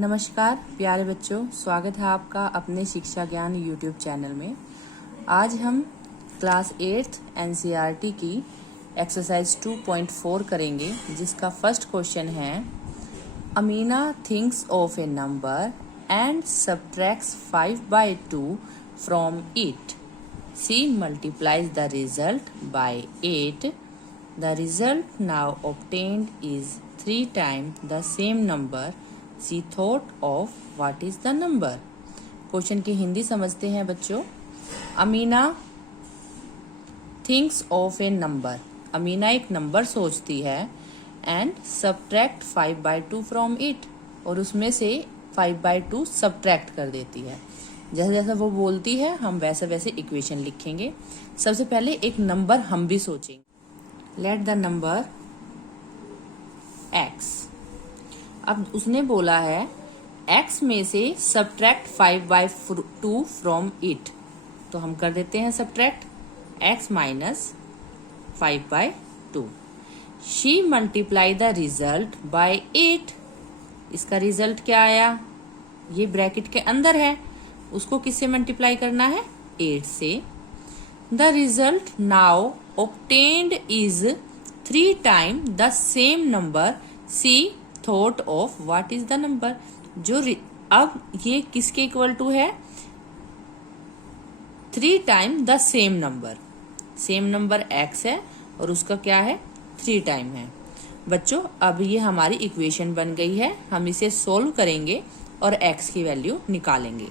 नमस्कार प्यारे बच्चों, स्वागत है आपका अपने शिक्षा ज्ञान यूट्यूब चैनल में। आज हम क्लास 8th एनसीईआरटी की एक्सरसाइज 2.4 करेंगे, जिसका फर्स्ट क्वेश्चन है Amina thinks of a number and subtracts 5/2 from it. She multiplies the result by 8। The result now obtained is 3 times the same number. She thought of what is the number. Question की हिंदी समझते हैं बच्चों। Amina thinks of a number. Amina एक number सोचती है and subtract 5/2 from it, और उसमें से 5/2 सब्ट्रैक्ट कर देती है। जैसा जैसा वो बोलती है हम वैसे वैसे इक्वेशन लिखेंगे। सबसे पहले एक नंबर हम भी सोचेंगे। Late the number x। अब उसने बोला है x में से सब्ट्रैक्ट 5/2 फ्रॉम इट, तो हम कर देते हैं subtract x minus 5/2। She multiply the result by 8। इसका रिजल्ट क्या आया, ये ब्रैकेट के अंदर है, उसको किससे मल्टीप्लाई करना है, 8 से। The result now obtained is 3 times the same number. She thought of what is the number. अब ये किसके इक्वल टू है, 3 times the same number. Same number x है और उसका क्या है, 3 टाइम है। बच्चों अब ये हमारी इक्वेशन बन गई है, हम इसे सोल्व करेंगे और x की वैल्यू निकालेंगे।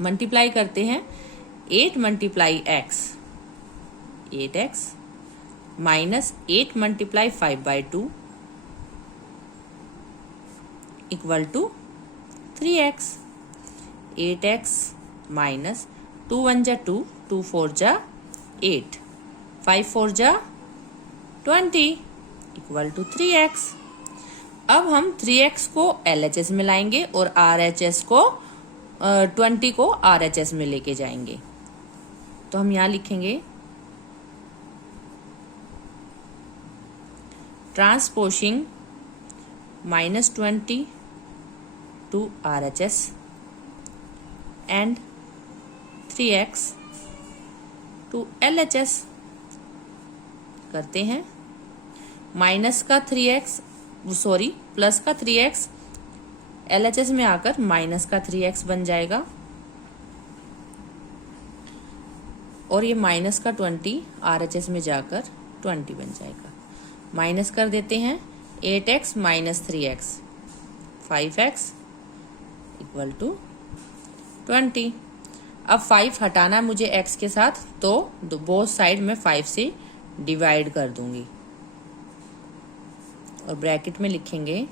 मल्टीप्लाई करते हैं। 8 multiply x 8x minus 8 multiply 5/2 equal to 3x। 8x minus 2 1 जा 2, 2 4 जा 8, 5 4 जा 20 इक्वल टू 3x। अब हम 3x को LHS में लाएंगे और RHS को 20 को RHS में लेके जाएंगे। तो हम यहाँ लिखेंगे transposing -20 to RHS and 3x to LHS करते हैं। माइनस का 3x प्लस का 3x LHS में आकर माइनस का 3x बन जाएगा, और ये माइनस का 20 RHS में जाकर 20 बन जाएगा। माइनस कर देते हैं। 8x minus 3x 5x equal to 20। अब 5 हटाना मुझे x के साथ, तो बोथ साइड में 5 से डिवाइड कर दूंगी और ब्रैकेट में लिखेंगे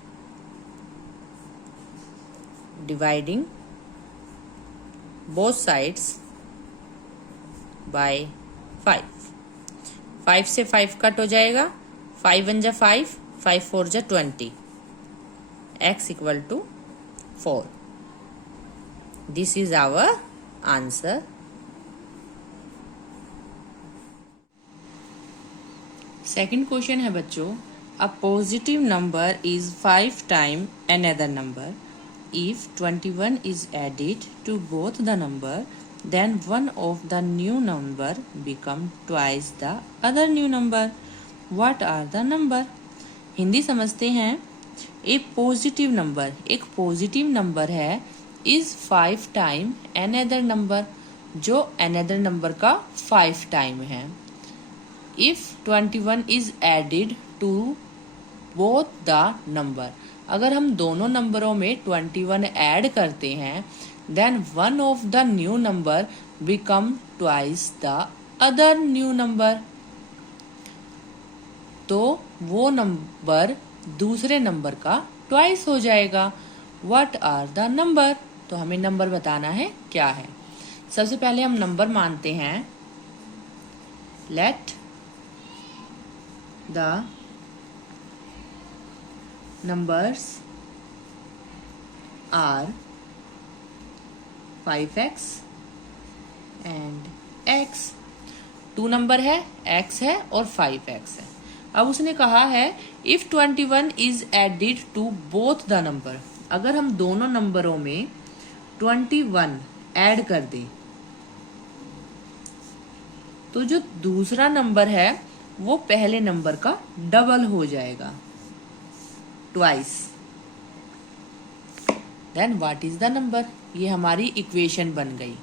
डिवाइडिंग बोथ साइड्स बाय 5। 5 से 5 कट हो जाएगा, 5 1 जा 5, 5 4 जा 20, x equal to 4। This is our answer. Second question है बच्चों, a positive number is 5 time another number. If 21 is added to both the number, then one of the new number become twice the other new number. What are the number? Hindi समझते हैं। एक positive number, एक positive number है, is 5 time another number, जो another number का 5 time है। If 21 is added to both the number, अगर हम दोनों नंबरों में 21 ऐड करते हैं, then one of the new number become twice the other new number, तो वो नंबर दूसरे नंबर का ट्वाइस हो जाएगा। What are the number? तो हमें नंबर बताना है क्या है। सबसे पहले हम नंबर मानते हैं। Let the numbers are 5x and x। 2 number है, x है और 5x है। अब उसने कहा है if 21 is added to both the number, अगर हम दोनों नंबरों में 21 ऐड कर दें तो जो दूसरा नंबर है वो पहले नंबर का डबल हो जाएगा, twice. Then what is the number? ये हमारी इक्वेशन बन गई।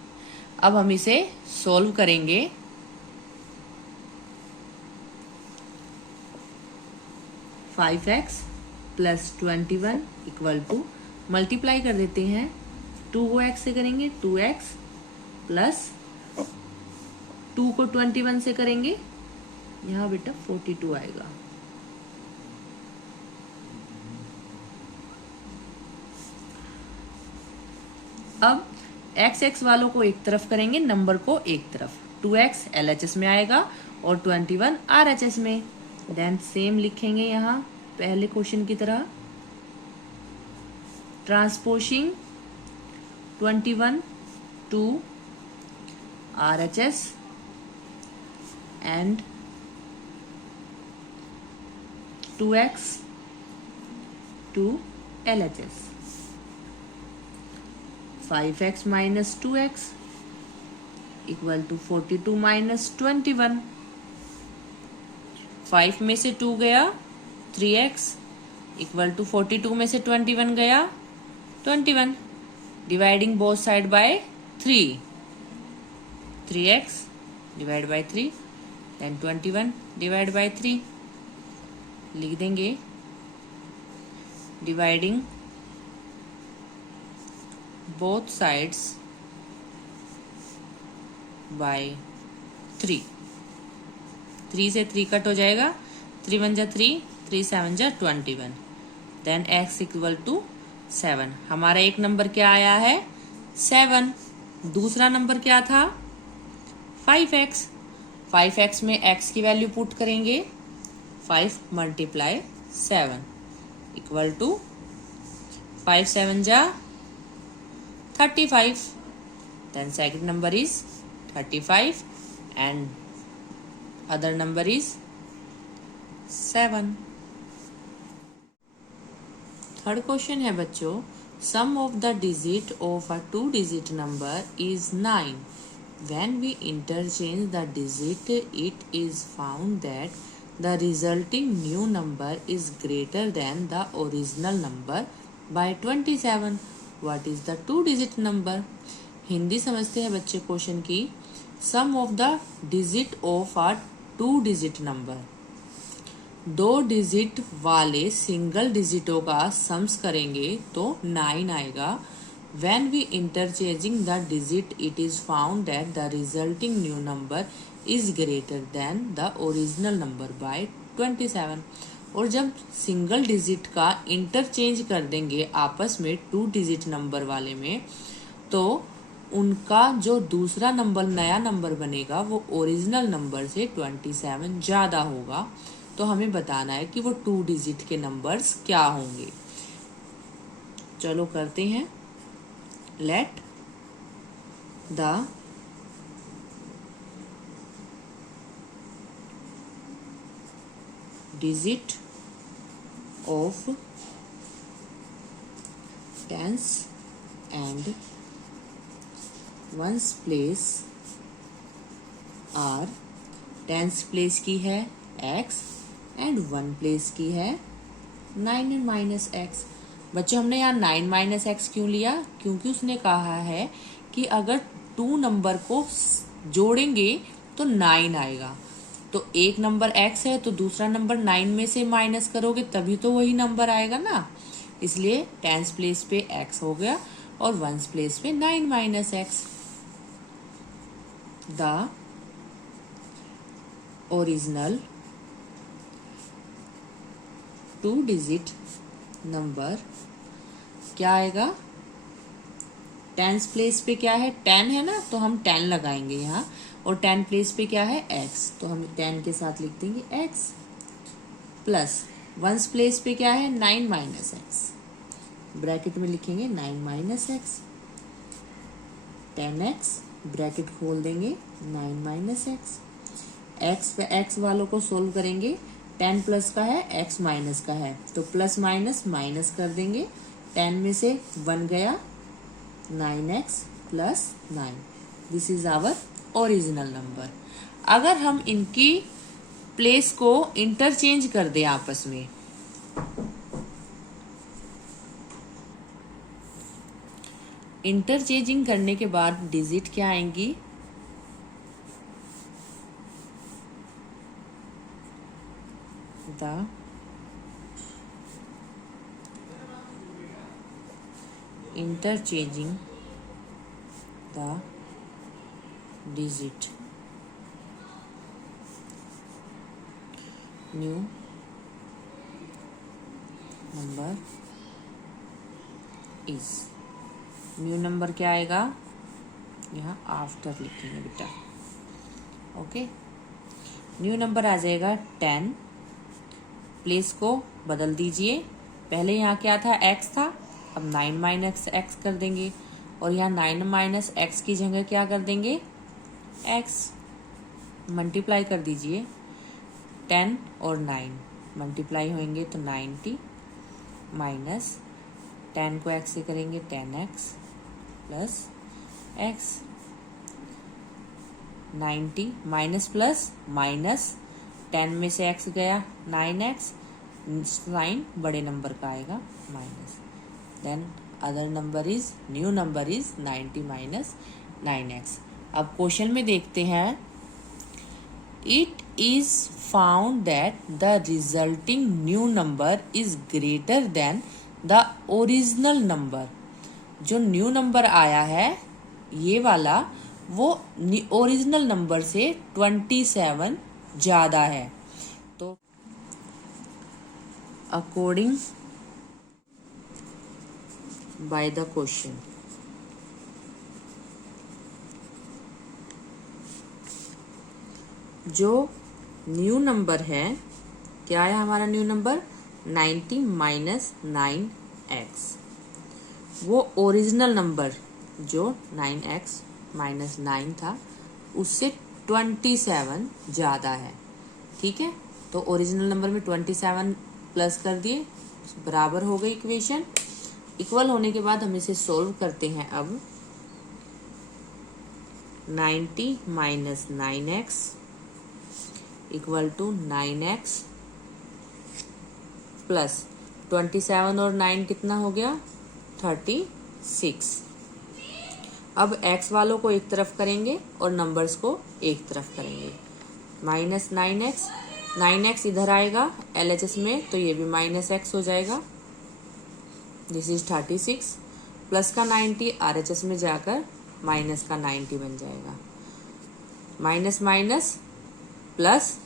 अब हम इसे सॉल्व करेंगे। 5x plus 21 equal to, multiply कर देते हैं, 2 को x से करेंगे 2x प्लस 2 को 21 से करेंगे, यहाँ बेटा 42 आएगा। अब x वालों को एक तरफ करेंगे, नंबर को एक तरफ, 2x LHS में आएगा और 21 RHS में। देन सेम लिखेंगे यहाँ पहले क्वेश्चन की तरह, transposing 21 to RHS and 2x to LHS. 5x minus 2x equal to 42 minus 21. 5 में से 2 गया 3x इक्वल टू 42 में से 21 गया 21. Dividing both side by 3, 3x divide by 3, देन 21 डिवाइड बाय 3 लिख देंगे। डिवाइडिंग बोथ साइड्स बाय 3, 3 से 3 कट हो जाएगा, 3 1 जा 3, 3 7 जा 21, देन x इक्वल टू 7। हमारा एक नंबर क्या आया है 7, दूसरा नंबर क्या था 5x। 5x में x की वैल्यू पुट करेंगे, 5 मल्टीप्लाई 7 इक्वल टू 5 7 जा 35, then second number is 35 and other number is 7. Third question है बच्चों, sum of the digit of a 2-digit number is 9. When we interchange the digit, it is found that the resulting new number is greater than the original number by 27. What is the 2-digit number? Hindi समझते हैं बच्चे question की। Sum of the digit of a 2-digit number, 2 digit वाले single डिजिटों का sums करेंगे तो 9 आएगा। When we interchanging the digit, it is found that the resulting new number is greater than the original number by 27. और जब single digit का interchange कर देंगे आपस में 2 डिजिट नंबर वाले में, तो उनका जो दूसरा नंबर नया नंबर बनेगा वो ओरिजिनल नंबर से 27 ज़्यादा होगा। तो हमें बताना है कि वो 2 डिजिट के नंबर्स क्या होंगे। चलो करते हैं। Let the digit of tens and ones place are, tens place की है x and वन place की है 9 and minus x। बच्चों हमने यहाँ 9 माइनस एक्स क्यों लिया? क्योंकि उसने कहा है कि अगर 2 नंबर को जोड़ेंगे तो 9 आएगा। तो एक नंबर x है तो दूसरा नंबर 9 में से माइनस करोगे तभी तो वही नंबर आएगा ना। इसलिए टेंस प्लेस पे x हो गया और वंस प्लेस पे 9 minus x. The original 2 digit number क्या आएगा? टेंस प्लेस पे क्या है 10 है ना, तो हम 10 लगाएंगे यहाँ, और 10 प्लेस पे क्या है x, तो हम 10 के साथ लिख देंगे x प्लस वंस प्लेस पे क्या है 9 माइनस एक्स, ब्रैकेट में लिखेंगे 9 माइनस एक्स, 10x ब्रैकेट खोल देंगे 9 माइनस एक्स। x वालों को सोल्व करेंगे, 10 प्लस का है x माइनस का है, तो प्लस माइनस माइनस कर देंगे 10 में से 1 गया, 9x plus 9, this is our original number. अगर हम इनकी प्लेस को इंटरचेंज कर दें आपस में, इंटरचेंजिंग करने के बाद डिजिट क्या आएंगी, the interchanging the digit new number is, new number क्या आएगा, यहाँ आफ्टर लिखेंगे बेटा, ओके। न्यू नंबर आ जाएगा 10, प्लेस को बदल दीजिए, पहले यहाँ क्या था, x था, अब 9 माइनस एक्स कर देंगे, और यहाँ 9 माइनस एक्स की जगह क्या कर देंगे, x मल्टीप्लाई कर दीजिए, 10 और 9 मल्टीप्लाई होंगे तो 90 माइनस 10 को x से करेंगे 10x plus x, 90 minus plus minus 10 में से x गया 9x, 9 बड़े नंबर का आएगा minus, then other number is, new number is 90 minus 9x। अब क्वेश्चन में देखते हैं, it is found that the resulting new number is greater than the original number. जो न्यू नंबर आया है ये वाला, वो ओरिजिनल नंबर से 27 ज्यादा है। तो अकॉर्डिंग बाय द क्वेश्चन, जो न्यू नंबर है, क्या है हमारा न्यू नंबर, 90 माइनस 9x, वो ओरिजिनल नंबर जो 9x माइनस 9 था उससे 27 ज्यादा है, ठीक है। तो ओरिजिनल नंबर में 27 प्लस कर दिए, बराबर हो गई इक्वेशन। इक्वल होने के बाद हम इसे सोल्व करते हैं। अब 90 minus 9x equal to 9x plus 27 और 9 कितना हो गया, 36। अब x वालों को एक तरफ करेंगे और नंबर्स को एक तरफ करेंगे। माइनस 9x, 9x इधर आएगा LHS में तो ये भी माइनस x हो जाएगा, दिस इज 36, प्लस का 90 RHS में जाकर माइनस का 90 बन जाएगा। माइनस माइनस प्लस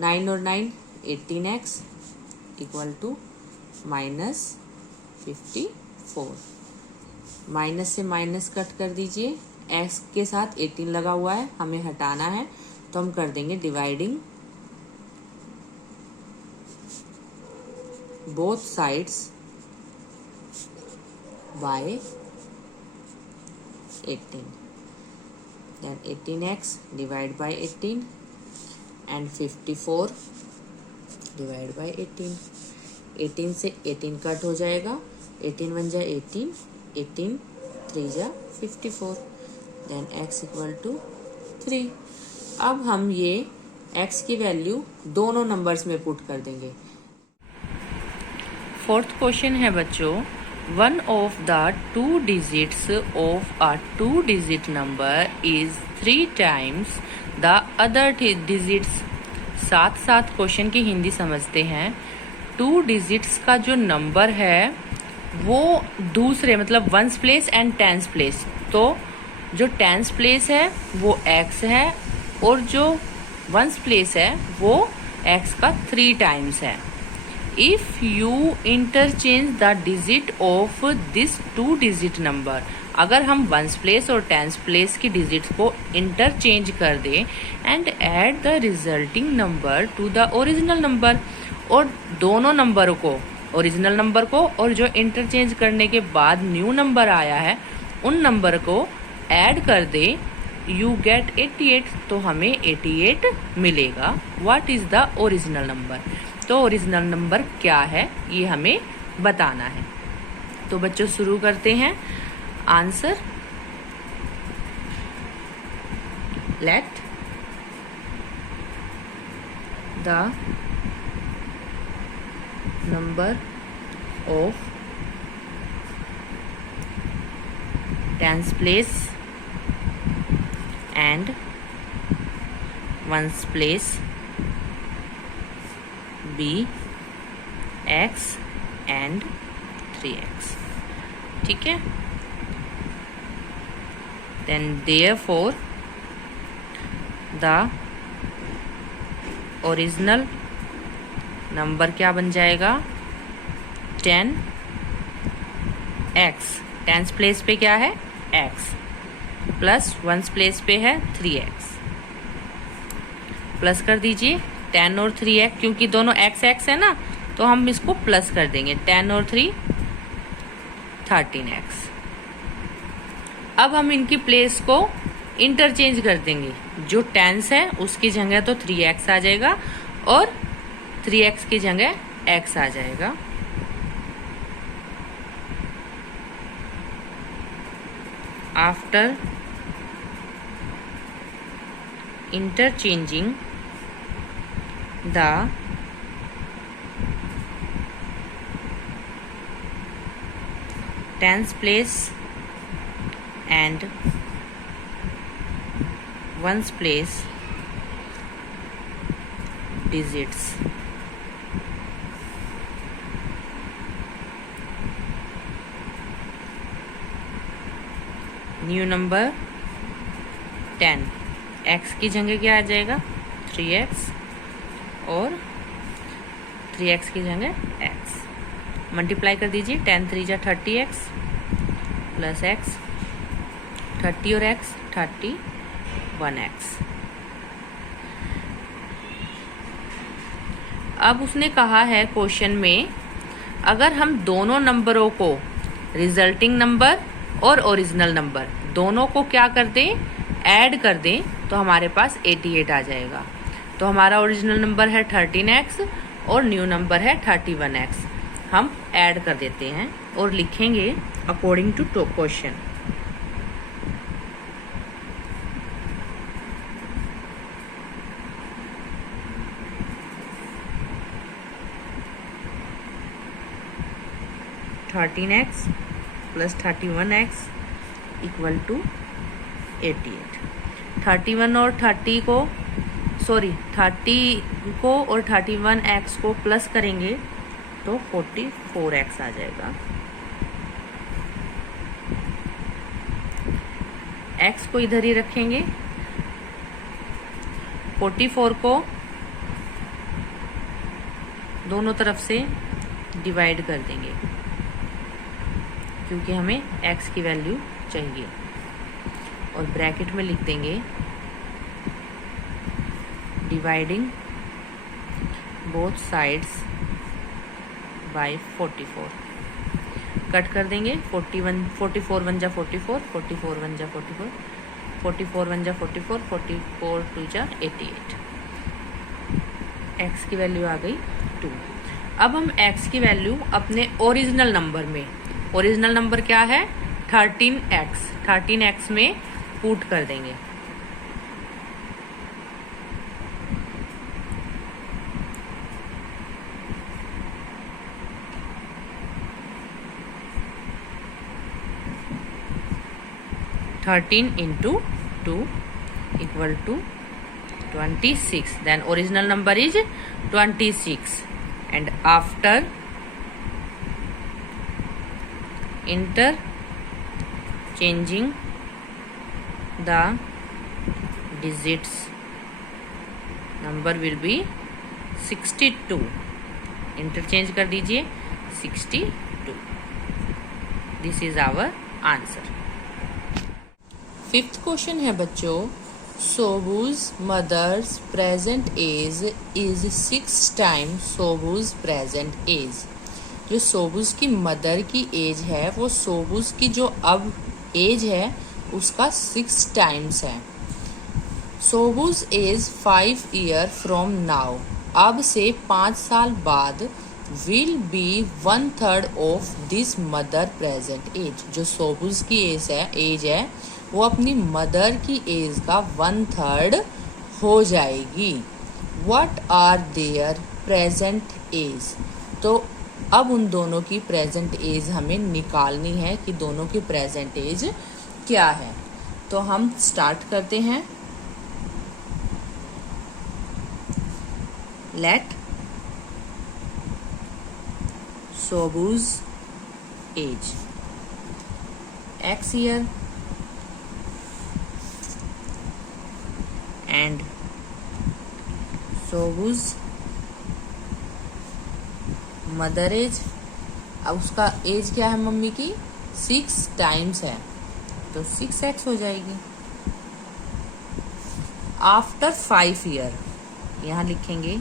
9 और 9 18x equal to minus 54। Minus से माइनस कट कर दीजिए, x के साथ 18 लगा हुआ है, हमें हटाना है तो हम कर देंगे dividing both sides bye 18, then 18x divide by 18 and 54 divide by 18। 18 से 18 कट हो जाएगा, 18 बन जाए 18, 18 3 जा 54, then x इक्वल टू 3। अब हम ये x की वैल्यू दोनों नंबर्स में पुट कर देंगे। फोर्थ क्वेश्चन है बच्चों, one of the two digits of a two-digit number is 3 times the other digits। साथ साथ क्वेश्चन की हिंदी समझते हैं। 2 डिजिट्स का जो नंबर है वो दूसरे मतलब ones place and tens place, तो जो टेंस प्लेस है वो x है और जो वंस प्लेस है वो x का 3 टाइम्स है। If you interchange the digit of this 2 digit number, अगर हम वंस प्लेस और टेंस प्लेस की डिजिट्स को इंटरचेंज कर दें and add the resulting number two the original number, और दोनों नंबर को, ओरिजिनल नंबर को और जो इंटरचेंज करने के बाद न्यू नंबर आया है उन नंबर को ऐड कर दे, यू गेट 88, तो हमें 88 मिलेगा। What is the original number, तो ओरिजिनल नंबर क्या है ये हमें बताना है। तो बच्चों शुरू करते हैं। Answer, late the number of tens place and ones place be x and 3x. ठीक है। then therefore the original number क्या बन जाएगा? 10x। टेंस प्लेस पे क्या है? x प्लस वंस प्लेस पे है 3x। प्लस कर दीजिए 10 और 3x, क्योंकि दोनों x x है ना, तो हम इसको प्लस कर देंगे। 10 और 3 13x। अब हम इनकी प्लेस को इंटरचेंज कर देंगे। जो टेंस है उसकी जगह तो 3x आ जाएगा और 3x की जगह x आ जाएगा। After interchanging the tens place and ones place digits, new number 10। x की जगह क्या आ जाएगा? 3x और 3x की जगह x। मल्टीप्लाई कर दीजिए। 10 3 जा 30x प्लस x, 30 और x 31x। अब उसने कहा है क्वेश्चन में, अगर हम दोनों नंबरों को, रिजल्टिंग नंबर और ओरिजिनल नंबर दोनों को क्या कर दें? ऐड कर दें, तो हमारे पास 88 आ जाएगा। तो हमारा ओरिजिनल नंबर है 13x और न्यू नंबर है 31x। हम ऐड कर देते हैं और लिखेंगे according to question. (13x + 31x = 88। 31 और 30 को, सॉरी 30 को और 31x को प्लस करेंगे तो 44x आ जाएगा। x को इधर ही रखेंगे। 44 को दोनों तरफ से डिवाइड कर देंगे, क्योंकि हमें x की वैल्यू चाहिए, और ब्रैकेट में लिख देंगे dividing both sides bye 44। Cut कर देंगे। 44 1 जा 44, 44 1 जा 44, 44 1 जा 44, 44 2 जा 88। x की वैल्यू आ गई 2। अब हम x की वैल्यू अपने ओरिजिनल नंबर में, ओरिजिनल नंबर क्या है? 13x, 13x में पुट कर देंगे। (13 × 2 = 26). Then original number is 26, and after interchanging the digits, number will be 62। Interchange कर दीजिए 62। This is our answer. Fifth question है बच्चों, Sobuj mother's present age is 6 times Sobuj present age. जो सोबूज की मदर की एज है वो सोबूज की जो अब एज है उसका 6 टाइम्स है। Sobuj age 5 year from now. अब से 5 साल बाद will be 1/3 of this mother present age. जो सोबुज की एज है वो अपनी मदर की एज का 1/3 हो जाएगी। What are their present age. तो अब उन दोनों की प्रेजेंट एज हमें निकालनी है कि दोनों की प्रेजेंट एज क्या है। तो हम स्टार्ट करते हैं। Let Sobuj age x year and Sobuj mother age. अब उसका एज क्या है मम्मी की 6 टाइम्स है तो 6x हो जाएगी। आफ्टर 5 ईयर यहाँ लिखेंगे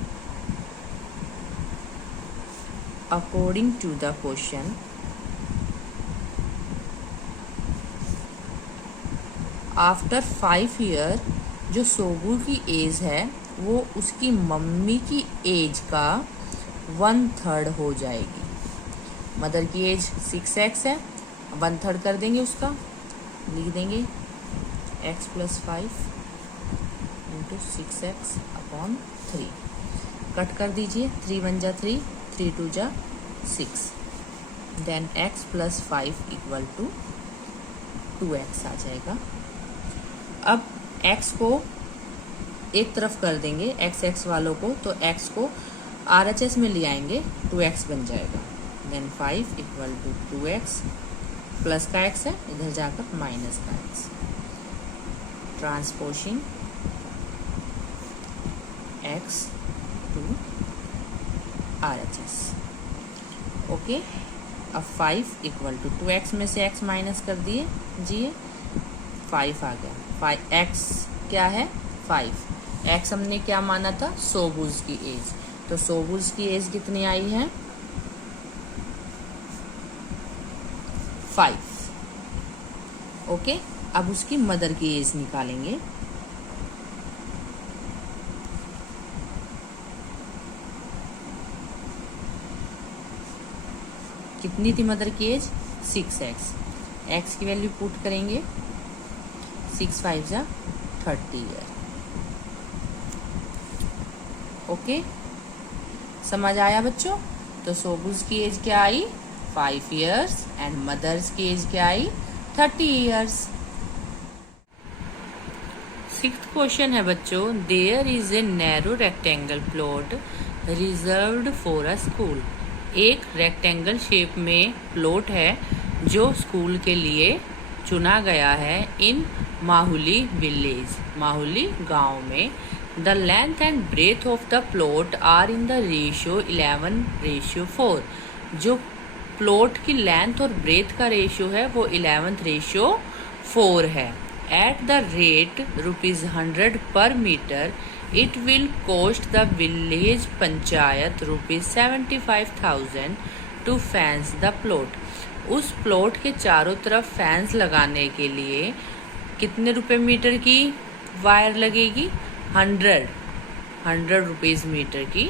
according to the question after 5 year जो सोबू की एज है वो उसकी मम्मी की एज का 1/3 हो जाएगी। मदर की एज 6x है, 1/3 कर देंगे उसका, लिख देंगे x + 5 × 6x / 3। कट कर दीजिए, 3 × 1 = 3, 3 × 2 = 6। देन x + 5 = 2x आ जाएगा। अब x को एक तरफ कर देंगे, x वालों को, तो x को RHS में ले आएंगे, 2x बन जाएगा। देन 5 = 2x, प्लस का x है इधर जाकर माइनस का x। Transposing x to RHS। Okay, अब 5 = 2x में से x माइनस कर दिए जी, 5 आ गया। 5x क्या है 5। x हमने क्या माना था सोबूज की एज, तो सोबूज की एज कितनी आई है 5। ओके, अब उसकी मदर की एज निकालेंगे। कितनी थी मदर की एज 6x। x की वैल्यू पुट करेंगे, 6 × 5 = 30 ईयर। ओके, समझ आया बच्चों। तो सोबूज की एज क्या आई 5 ईयर्स एंड मदर्स की एज क्या आई 30 ईयर्स। 6th क्वेश्चन है बच्चों, there is a narrow rectangle plot reserved for a school. एक रेक्टेंगल शेप में प्लॉट है जो स्कूल के लिए चुना गया है इन माहुली विलेज, माहुली गांव में। The length and breadth of the plot are in the ratio 11:4। जो प्लॉट की लेंथ और ब्रेथ का रेशियो है वो 11:4 है। At the rate ₹100 per meter, it will cost the village panchayat ₹75,000 to fence the plot। उस प्लॉट के चारों तरफ फेंस लगाने के लिए कितने रुपए मीटर की वायर लगेगी 100 रुपीज़ मीटर की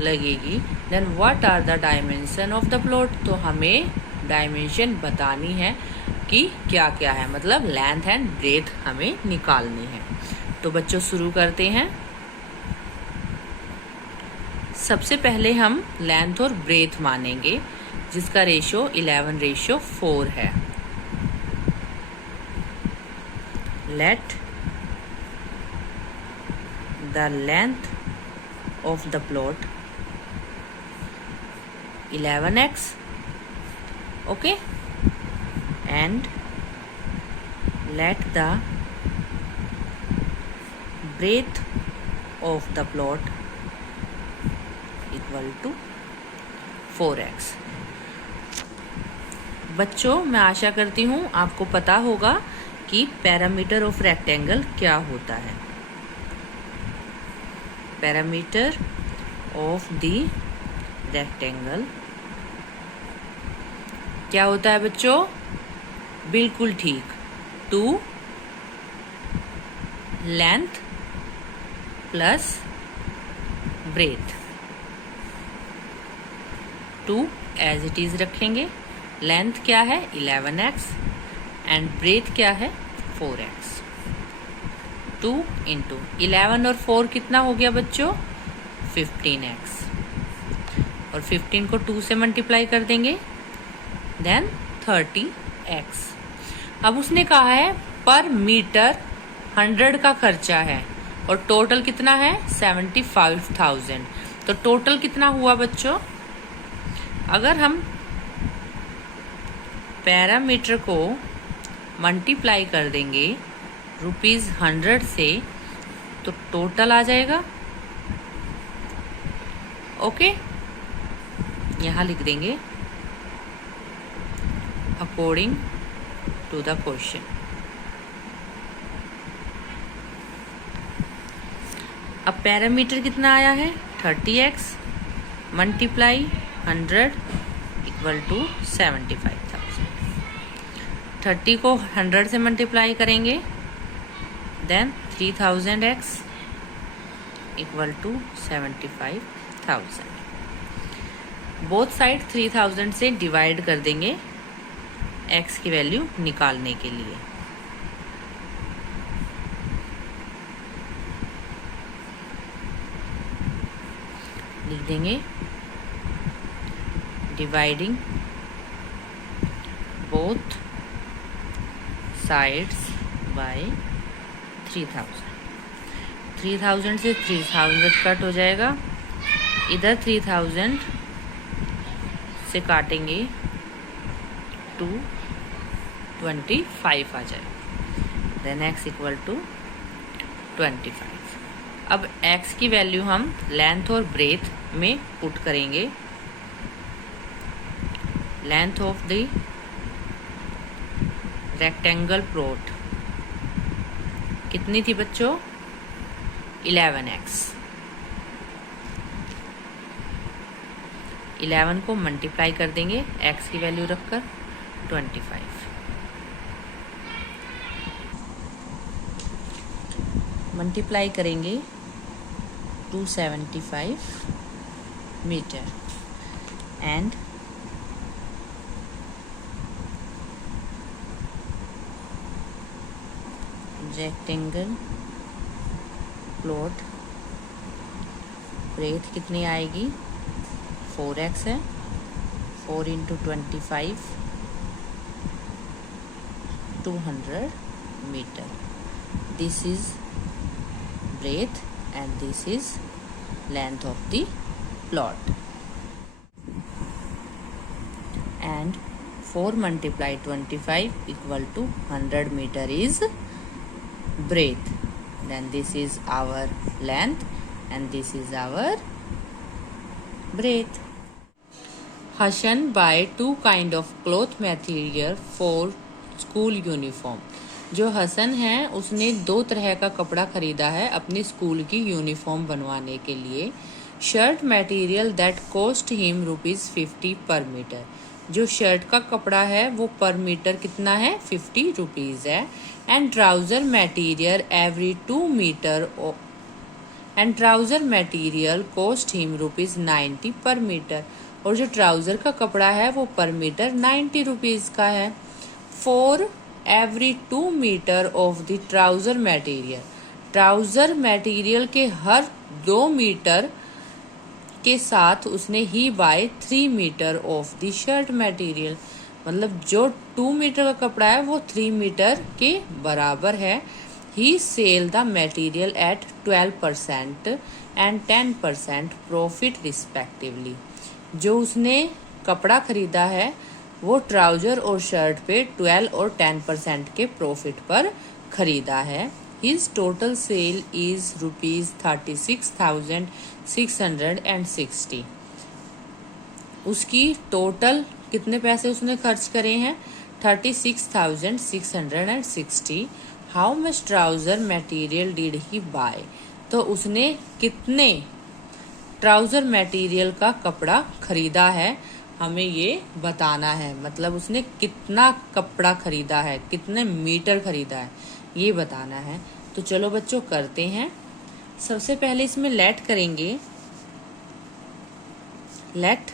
लगेगी। Then what are the dimension of the plot. तो हमें डायमेंशन बतानी है कि क्या क्या है, मतलब लेंथ एंड ब्रेथ हमें निकालनी है। तो बच्चों शुरू करते हैं। सबसे पहले हम लेंथ और ब्रेथ मानेंगे जिसका रेशियो 11:4 है। Let the length of the plot 11x, okay, and let the breadth of the plot equal to 4x। बच्चों मैं आशा करती हूँ आपको पता होगा कि पैरामीटर ऑफ रेक्टेंगल क्या होता है। पैरामीटर ऑफ द रेक्टेंगल क्या होता है बच्चों, बिल्कुल ठीक, 2 length plus breadth. 2 as it is रखेंगे। लेंथ क्या है 11x एंड ब्रेथ क्या है 4x। 2 इंटू 11 और 4 कितना हो गया बच्चों 15x, और 15 को 2 से मल्टीप्लाई कर देंगे देन 30x। अब उसने कहा है पर मीटर 100 का खर्चा है और टोटल कितना है 75,000। तो टोटल कितना हुआ बच्चों, अगर हम पैरामीटर को मल्टीप्लाई कर देंगे ₹100 से तो टोटल आ जाएगा। ओके, यहाँ लिख देंगे अकॉर्डिंग टू द क्वेश्चन। अब पैरामीटर कितना आया है 30x मल्टीप्लाई 100 इक्वल टू 75,000। 30 को 100 से मल्टीप्लाई करेंगे then 3000x equal to 75,000। Both side 3000 से डिवाइड कर देंगे x की वैल्यू निकालने के लिए। लिख देंगे डिवाइडिंग बोथ साइड्स बाय 3000। 3000 से 3000 कट हो जाएगा, इधर 3000 से काटेंगे 225 आ जाएगा देन x इक्वल टू 25। अब x की वैल्यू हम लेंथ और ब्रेथ में पुट करेंगे। Length of the rectangle plot कितनी थी बच्चों 11x। 11 को मल्टीप्लाई कर देंगे x की वैल्यू रखकर 25। मल्टीप्लाई करेंगे 275 metre and rectangle plot breadth कितनी आएगी 4x है, 4 into 25 200 metre. This is breadth and this is length of the plot and 4 multiply 25 equal to 100 meter is breadth, then this is our length and this is our breadth. Hashan buy 2 kind of cloth material for school uniform। जो हसन है उसने 2 तरह का कपड़ा खरीदा है अपनी school की यूनिफॉर्म बनवाने के लिए। Shirt material that cost him ₹50 पर मीटर। जो शर्ट का कपड़ा है वो पर मीटर कितना है 50 रुपीज़ है। And trouser material every 2 metre and trouser material cost him ₹90 per metre. और जो ट्राउज़र का कपड़ा है वो पर मीटर 90 रुपीज़ का है। For every 2 metre of the trouser material, trouser material के हर 2 मीटर के साथ उसने he buy 3 metre of the shirt material. मतलब जो 2 मीटर का कपड़ा है वो 3 मीटर के बराबर है। He sell the material at 12% and 10% profit respectively. जो उसने कपड़ा खरीदा है वो ट्राउजर और शर्ट पे 12 और 10% के प्रॉफिट पर खरीदा है। His total sale is ₹36,660। उसकी टोटल कितने पैसे उसने खर्च करे हैं 36,660। How much trouser material did he buy. तो उसने कितने ट्राउजर मटेरियल का कपड़ा खरीदा है हमें ये बताना है। मतलब उसने कितना कपड़ा खरीदा है, कितने मीटर खरीदा है ये बताना है। तो चलो बच्चों करते हैं। सबसे पहले इसमें लेट करेंगे। Let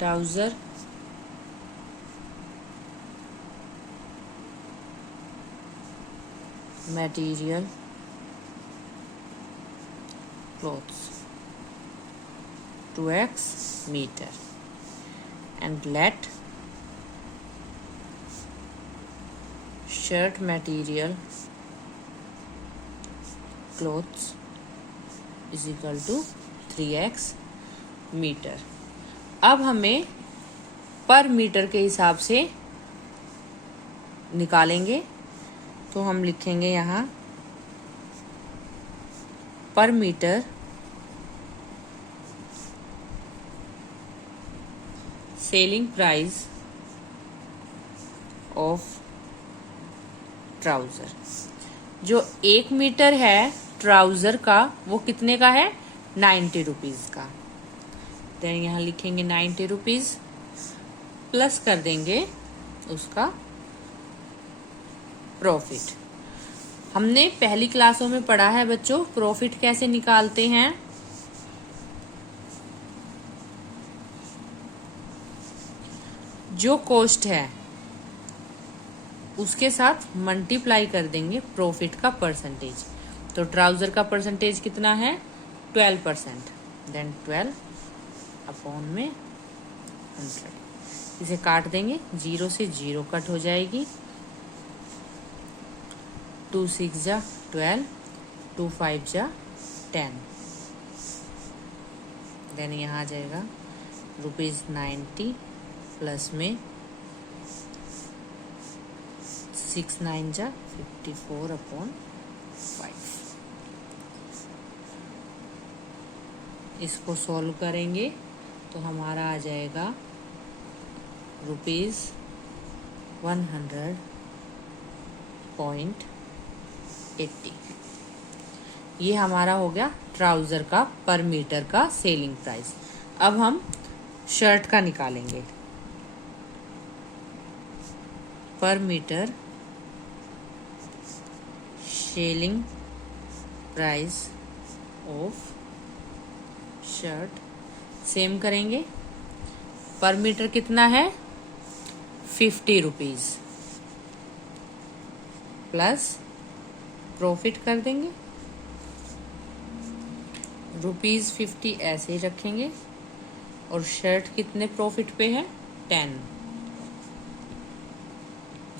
trouser material clothes 2x meter and let shirt material clothes is equal to 3x metre. अब हमें पर मीटर के हिसाब से निकालेंगे, तो हम लिखेंगे यहाँ पर metre selling price of trouser. जो 1 मीटर है ट्राउजर का वो कितने का है? 90 रुपीज का। देन यहाँ लिखेंगे 90 रुपीज, प्लस कर देंगे उसका प्रॉफिट। हमने पहली क्लासों में पढ़ा है बच्चों प्रॉफिट कैसे निकालते हैं। जो कॉस्ट है उसके साथ मल्टीप्लाई कर देंगे प्रॉफिट का परसेंटेज। तो ट्राउजर का परसेंटेज कितना है? 12%। देन 12 अपॉन में 100। इसे काट देंगे, 0 से 0 कट हो जाएगी। 2 6 जा 12, 2 5 जा 10। देन यहाँ आ जाएगा ₹90 प्लस में 6 9 जा 54 अपॉन 5। इसको सॉल्व करेंगे तो हमारा आ जाएगा ₹100.80। ये हमारा हो गया ट्राउजर का पर मीटर का सेलिंग प्राइस। अब हम शर्ट का निकालेंगे। Per metre selling price of shirt same करेंगे। पर मीटर कितना है? 50 रुपीज प्लस प्रॉफिट कर देंगे ₹50 ऐसे ही रखेंगे। और शर्ट कितने प्रॉफिट पे है? 10।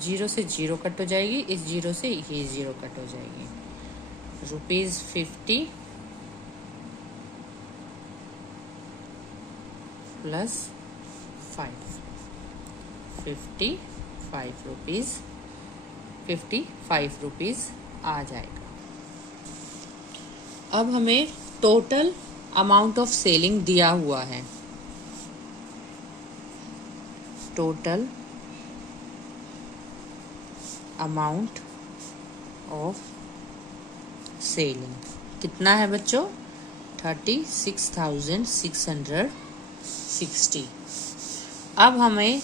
0 से 0 कट हो जाएगी, इस 0 से ये 0 कट हो जाएगी। ₹50 प्लस 5 55 रुपीज 55 रुपीज आ जाएगा। अब हमें टोटल अमाउंट ऑफ सेलिंग दिया हुआ है। टोटल अमाउंट ऑफ सेलिंग कितना है बच्चों? 36,660। अब हमें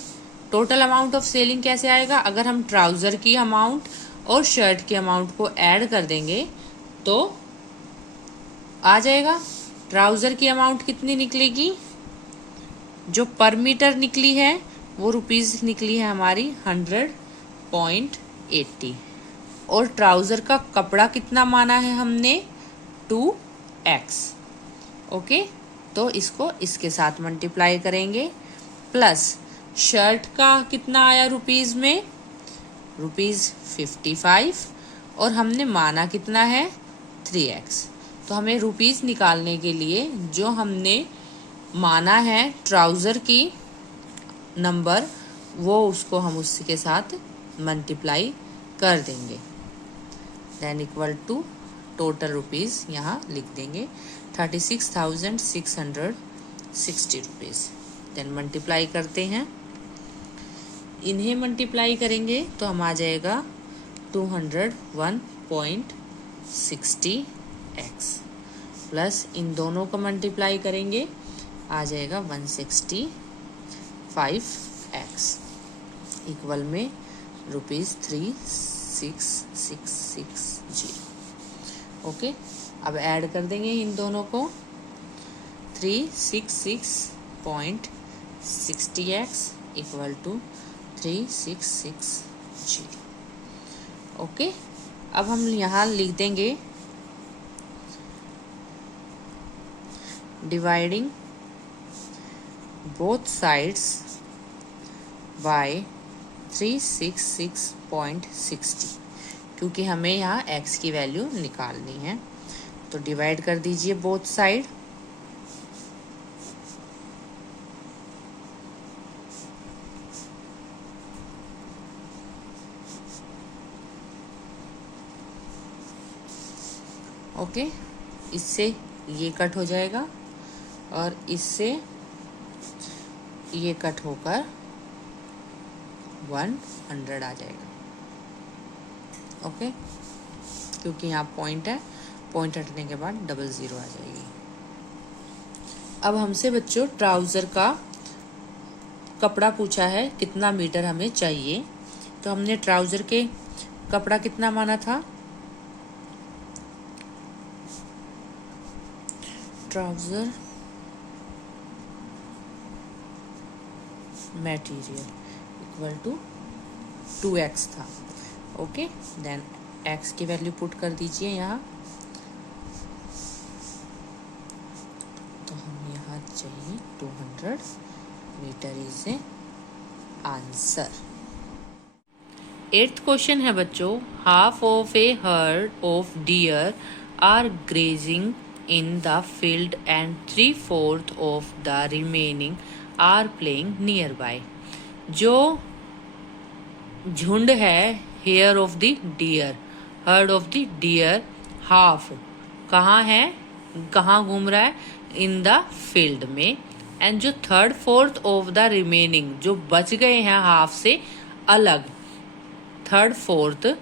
टोटल अमाउंट ऑफ सेलिंग कैसे आएगा? अगर हम ट्राउजर की अमाउंट और शर्ट की अमाउंट को ऐड कर देंगे तो आ जाएगा। ट्राउजर की अमाउंट कितनी निकलेगी? जो पर मीटर निकली है वो रुपीज निकली है हमारी 100.80। और ट्राउजर का कपड़ा कितना माना है हमने? 2x। ओके, तो इसको इसके साथ मल्टीप्लाई करेंगे। प्लस शर्ट का कितना आया रुपीज में? ₹55। और हमने माना कितना है? 3x। तो हमें रुपीज निकालने के लिए जो हमने माना है ट्राउजर की नंबर, वो उसको हम उसी के साथ मल्टीप्लाई कर देंगे। Then equal to total rupees यहाँ लिख देंगे 36,660 रुपीज। देन मल्टीप्लाई करते हैं, इन्हें मल्टीप्लाई करेंगे तो हम आ जाएगा 201.60x प्लस इन दोनों को मल्टीप्लाई करेंगे आ जाएगा 165x इक्वल में ₹36,660। ओके, अब ऐड कर देंगे इन दोनों को। 366.60 60x इक्वल टू 3660। ओके, अब हम यहाँ लिख देंगे डिवाइडिंग बोथ साइड्स बाय 366.60, क्योंकि हमें यहाँ x की वैल्यू निकालनी है। तो डिवाइड कर दीजिए बोथ साइड। ओके, इससे ये कट हो जाएगा और इससे ये कट होकर 100 आ जाएगा। ओके, क्योंकि यहाँ पॉइंट है, पॉइंट हटने के बाद 00 आ जाएगी। अब हमसे बच्चों ट्राउज़र का कपड़ा पूछा है, कितना मीटर हमें चाहिए। तो हमने ट्राउज़र के कपड़ा कितना माना था, trouser material equal to 2x था। ओके, देन x की वैल्यू पुट कर दीजिए यहाँ। तो हम यहाँ चाहिए 200 metre is a answer. 8th question है बच्चों, half of a herd of deer are grazing in the field and 3/4 of the remaining are playing nearby। जो झुंड है herd of the deer, herd of the deer, half कहाँ है, कहाँ घूम रहा है, इन द फील्ड में। एंड जो 3/4 ऑफ द रिमेनिंग, जो बच गए हैं हाफ से अलग, 3/4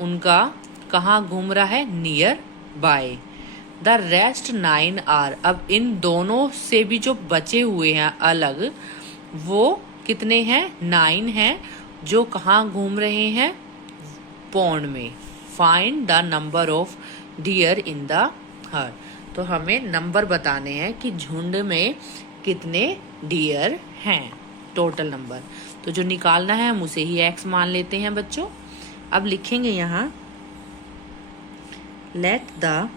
उनका कहाँ घूम रहा है, nearby. The rest 9 are, अब इन दोनों से भी जो बचे हुए हैं अलग, वो कितने हैं, 9 हैं, जो कहाँ घूम रहे हैं, पॉन्ड में। Find the number of dear in the heard. तो हमें नंबर बताने हैं कि झुंड में कितने डियर हैं, टोटल नंबर। तो जो निकालना है हम उसे ही x मान लेते हैं बच्चों। अब लिखेंगे यहाँ, let the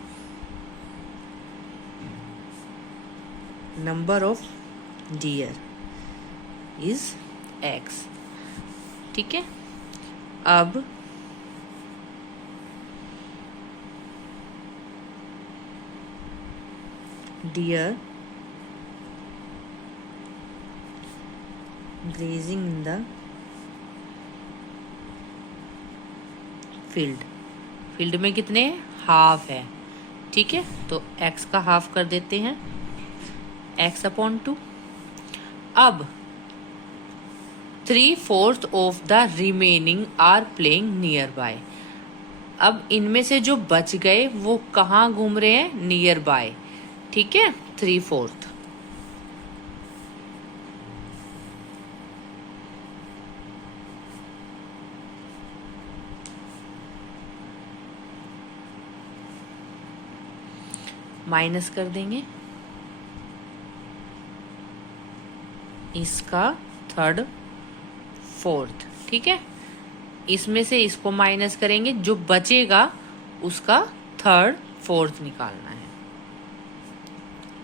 number of deer is x। ठीक है, अब deer grazing in the field, field में कितने, हाफ है। ठीक है, तो x का हाफ कर देते हैं, x/2। अब 3/4 of the remaining are playing nearby. अब इनमें से जो बच गए वो कहाँ घूम रहे हैं, नियर बाय। ठीक है, 3/4। माइनस कर देंगे इसका 3/4। ठीक है, इसमें से इसको माइनस करेंगे, जो बचेगा उसका 3/4 निकालना है।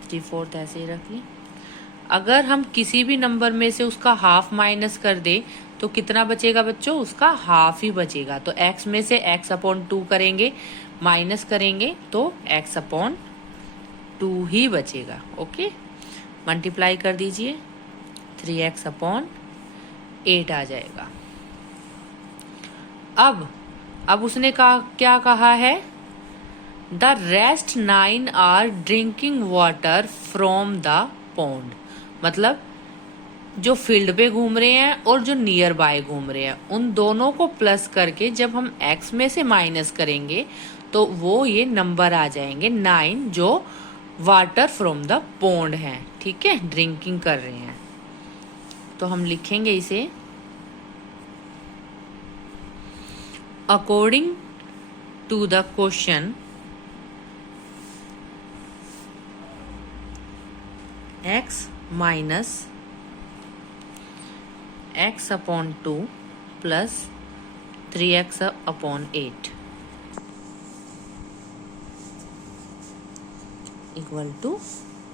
3/4 ऐसे ही रख ली। अगर हम किसी भी नंबर में से उसका हाफ माइनस कर दे तो कितना बचेगा बच्चों, उसका हाफ ही बचेगा। तो x में से x/2 करेंगे, माइनस करेंगे तो x/2 ही बचेगा। ओके, मल्टीप्लाई कर दीजिए, 3x/8 आ जाएगा। अब उसने क्या कहा है, the rest 9 are drinking water from the pond. मतलब जो फील्ड पे घूम रहे हैं और जो नियर बाय घूम रहे हैं, उन दोनों को प्लस करके जब हम x में से माइनस करेंगे तो वो ये नंबर आ जाएंगे 9, जो वाटर फ्रॉम द पॉन्ड है। ठीक है, ड्रिंकिंग कर रहे हैं। तो हम लिखेंगे इसे, according to the question x - x upon 2 plus 3x upon 8 equal to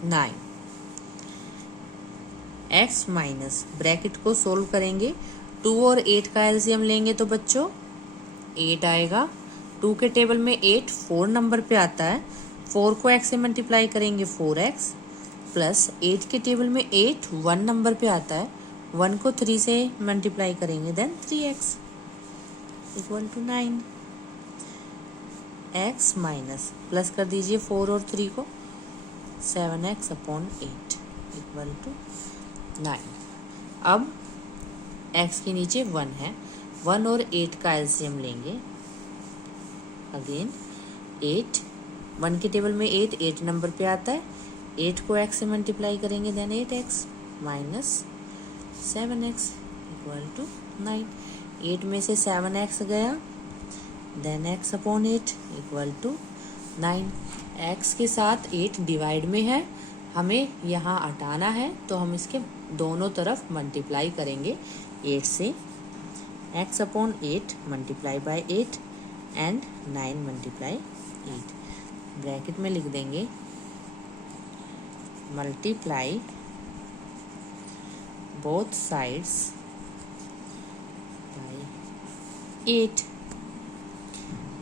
9। x minus bracket को सोल्व करेंगे, 2 और 8 का एलसीएम लेंगे तो बच्चों 8 आएगा। 2 के टेबल में 8 4 नंबर पे आता है, 4 को x से मल्टीप्लाई करेंगे 4x प्लस 8 के टेबल में 8 1 नंबर पे आता है, 1 को 3 से मल्टीप्लाई करेंगे then 3x equal to 9। x minus plus कर दीजिए 4 और 3 को, 7x अपॉन 8 इक्वल टू 9। अब x के नीचे 1 है, 1 और 8 का एलसीएम लेंगे। अगेन 8, 1 के टेबल में 8 नंबर पे आता है, 8 को x से मल्टीप्लाई करेंगे then 8x minus 7x equal to 9। 8 में से 7x गया then x upon 8 equal to 9। x के साथ 8 डिवाइड में है, हमें यहाँ हटाना है तो हम इसके दोनों तरफ मल्टीप्लाई करेंगे 8 से। x upon 8 multiply by 8 and 9 multiply 8 bracket में लिख देंगे मल्टीप्लाई बोथ साइड्स बाय 8।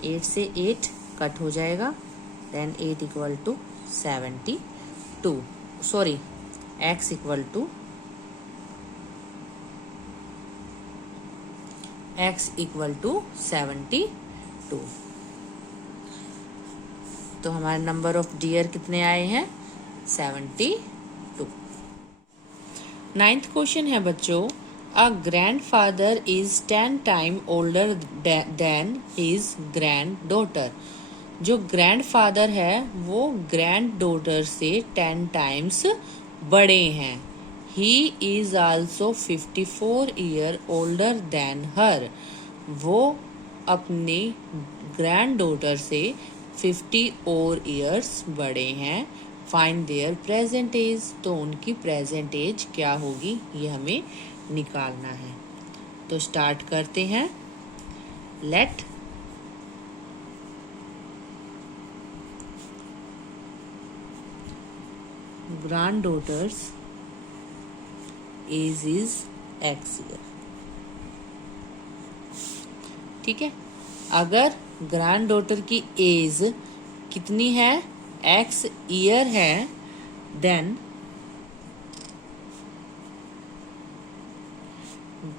8 से 8 कट हो जाएगा then 8 equal to 72 sorry x equal to x equal to 72। तो हमारे नंबर ऑफ डियर कितने आए हैं 72। 9th क्वेश्चन है बच्चों, a grandfather is 10 time older than his granddaughter. जो ग्रैंडफादर है वो ग्रैंड डॉटर से 10 टाइम्स बड़े हैं। He is also 54 year older than her. वो अपनी ग्रैंड डॉटर से 50 और ईयर्स बड़े हैं। Find their present age. तो उनकी प्रेजेंट एज क्या होगी ये हमें निकालना है। तो स्टार्ट करते हैं। Let granddaughter's age is x year. ठीक है, अगर ग्रैंड डॉटर की एज कितनी है x ईयर है देन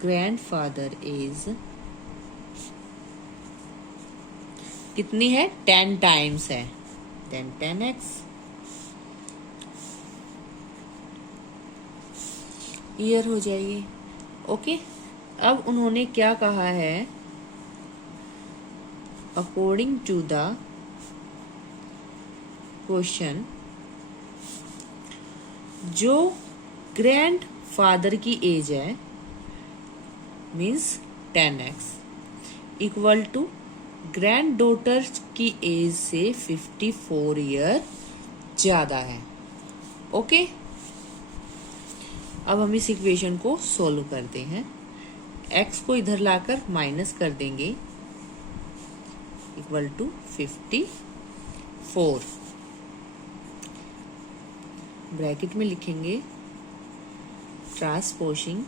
ग्रैंडफादर एज कितनी है 10 टाइम्स है देन 10x ईयर हो जाएगी। ओके, अब उन्होंने क्या कहा है, अकॉर्डिंग टू द क्वेश्चन जो ग्रैंड फादर की एज है means 10x equal to granddaughter की एज से 54 ईयर ज्यादा है। ओके, अब हम इस इक्वेशन को सोल्व करते हैं। x को इधर लाकर माइनस कर देंगे इक्वल टू 54। ब्रैकेट में लिखेंगे transposing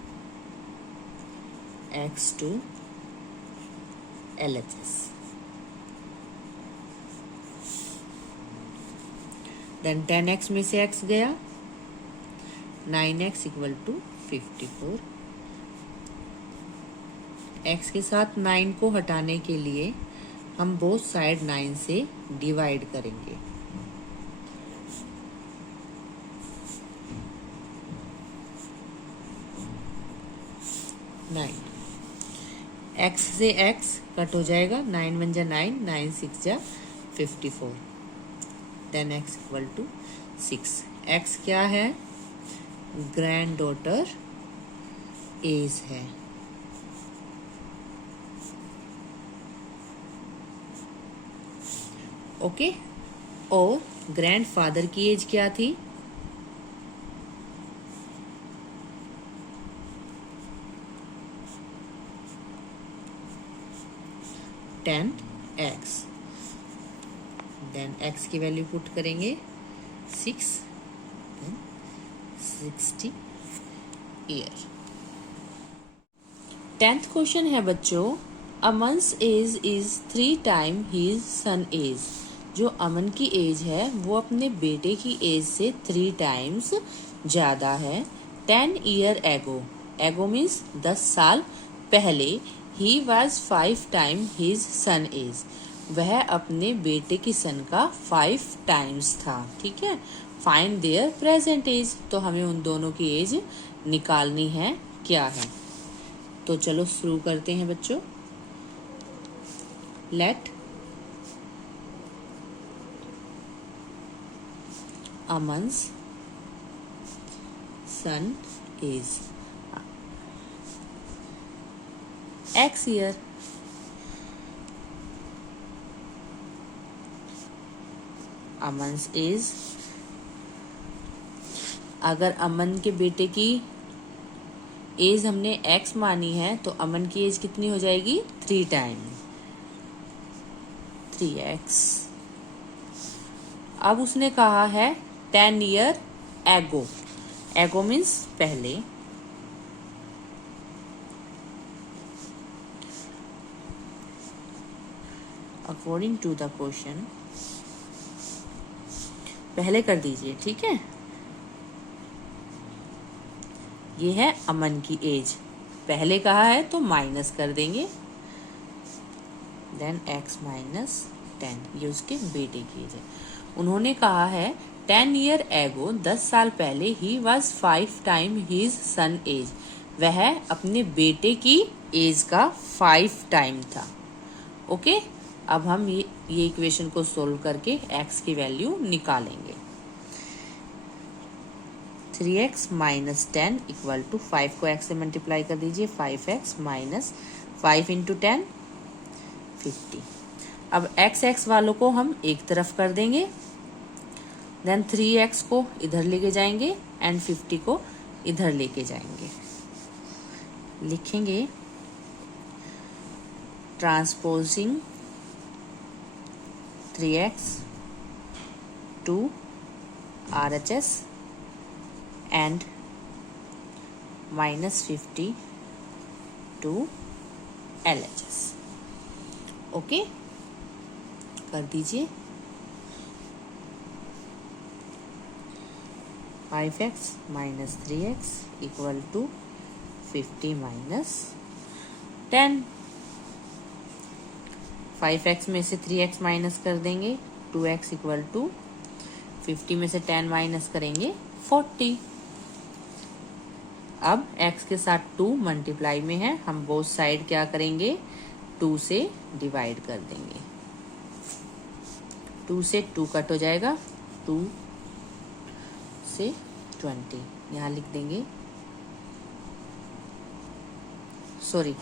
x to LHS then 10x में से x गया 9x इक्वल टू 54। x के साथ 9 को हटाने के लिए हम बोथ साइड 9 से डिवाइड करेंगे। x से x कट हो जाएगा, 9 1 जा 9, 9 6 जा 54 then x equal to 6। x क्या है ग्रैंड डॉटर एज है। ओके, और ग्रैंड फादर की एज क्या थी 10x, देन x की वैल्यू पुट करेंगे 6, देन 60 ईयर। 10th क्वेश्चन है बच्चों, Aman's age is 3 time his son age. जो अमन की एज है वो अपने बेटे की एज से 3 टाइम्स ज्यादा है। 10 ईयर एगो, एगो मीन्स 10 साल पहले, he was 5 time his son age, वह अपने बेटे की सन का 5 टाइम्स था। ठीक है, फाइंड देयर प्रेजेंट एज, तो हमें उन दोनों की एज निकालनी है क्या है। तो चलो शुरू करते हैं बच्चों। Let Aman's son is x year, Aman's age, अगर अमन के बेटे की एज हमने x मानी है तो अमन की एज कितनी हो जाएगी 3 टाइम, 3x। अब उसने कहा है 10 ईयर एगो, एगो मीन्स पहले, अकॉर्डिंग टू द क्वेश्चन, पहले कर दीजिए। ठीक है, ये है अमन की एज, पहले कहा है तो माइनस कर देंगे, देन x माइनस 10, ये उसके बेटे की एज है। उन्होंने कहा है 10 ईयर एगो, 10 साल पहले, he was 5 time his son age, वह अपने बेटे की एज का 5 टाइम था। ओके, अब हम ये इक्वेशन को सोल्व करके x की वैल्यू निकालेंगे। 3x माइनस 10 इक्वल टू 5 को x से मल्टीप्लाई कर दीजिए, 5x माइनस 5 इंटू 10 50। अब x वालों को हम एक तरफ कर देंगे, देन 3x को इधर लेके जाएंगे एंड 50 को इधर लेके जाएंगे। लिखेंगे transposing 3x to RHS and minus 50 to LHS। Okay, कर दीजिए। 5x minus 3x equal to 50 minus 10। 5x में से 3x माइनस कर देंगे, 2x इक्वल टू 50 में से 10 माइनस करेंगे 40। अब x के साथ 2 मल्टीप्लाई में है, हम बोथ साइड क्या करेंगे 2 से डिवाइड कर देंगे, 2 से 2 कट हो जाएगा, 2 से 20 यहाँ लिख देंगे, sorry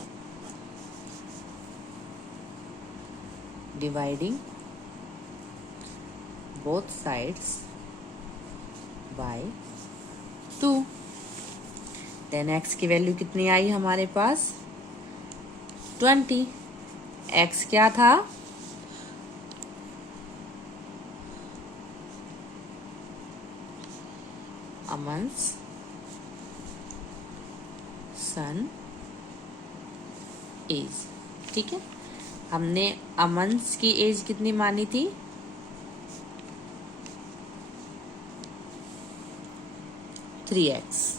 dividing both sides by 2। Then x की वैल्यू कितनी आई हमारे पास 20। x क्या था अमन्स सन एज। ठीक है, हमने अमन्स की एज कितनी मानी थी 3x।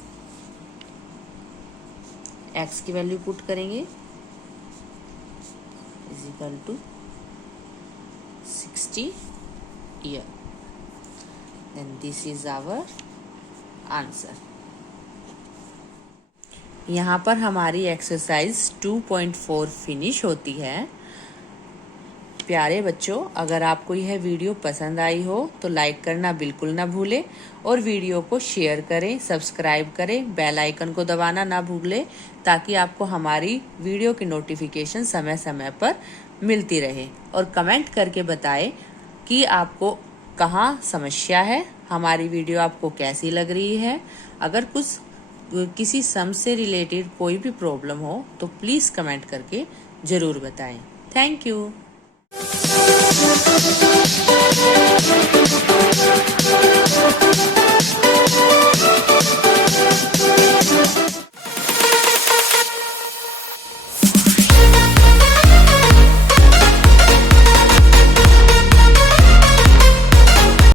x की वैल्यू पुट करेंगे is equal to 60 year, then this is our answer. यहाँ पर हमारी एक्सरसाइज 2.4 फिनिश होती है। प्यारे बच्चों, अगर आपको यह वीडियो पसंद आई हो तो लाइक करना बिल्कुल ना भूलें और वीडियो को शेयर करें, सब्सक्राइब करें, बेल आइकन को दबाना ना भूलें ताकि आपको हमारी वीडियो की नोटिफिकेशन समय समय पर मिलती रहे। और कमेंट करके बताएं कि आपको कहाँ समस्या है, हमारी वीडियो आपको कैसी लग रही है। अगर किसी सम से रिलेटेड कोई भी प्रॉब्लम हो तो प्लीज़ कमेंट करके ज़रूर बताएं। Thank you.